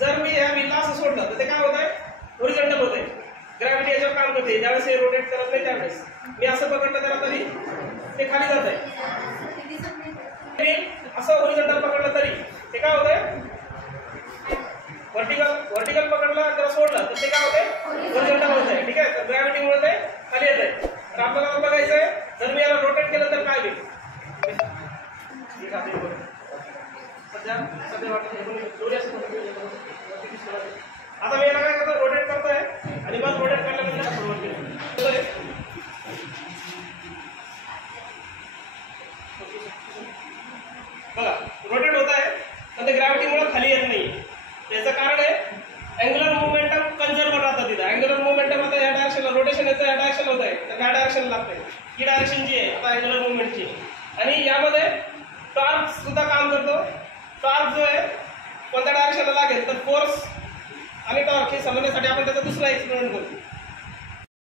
जर मी या व्हीलला असं सोडलं तर ते काय होत आहे, हॉरिझॉन्टल होत आहे. ग्रॅव्हिटी याच्यावर काम करते. ज्यावेळेस हे रोटेट करत नाही त्यावेळेस मी असं पकडलं त्याला तरी ते खाली जात आहे. मी असं हॉरिझॉन्टल पकडलं तरी ते काय होत आहे, व्हर्टिकल पकडलं आणि त्याला सोडलं तर ते काय होते, हॉरिझॉन्टल होत आहे. ठीक आहे, तर ग्रॅव्हिटीमुळे ते खाली येत आहे. तर आपल्याला बघायचं आहे जर मी याला रोटेट केलं तर काय होईल. आता मी याला काय करतो, रोटेट करतोय आणि बस रोटेट करल्यानंतर बघा रोटेट होत आहे पण ते ग्रॅव्हिटीमुळे खाली येत नाही. त्याचं कारण आहे अँग्युलर मोमेंटम कन्झर्व राहतात तिथं. अँग्युलर मोमेंटम आता या डायरेक्शनला रोटेशन याचं या डायरेक्शनला होत आहे तर त्या डायरेक्शनला लागतंय. ही डायरेक्शन जी आहे आता अँग्युलर मोमेंटची, आणि यामध्ये टॉर्क सुद्धा काम करतो. टॉर्क जो आहे कोणत्या डायरेक्शनला लागेल तर फोर्स आणि टॉर्क हे समजण्यासाठी आपण त्याचा दुसरा एक्सपेरिमेंट करतो.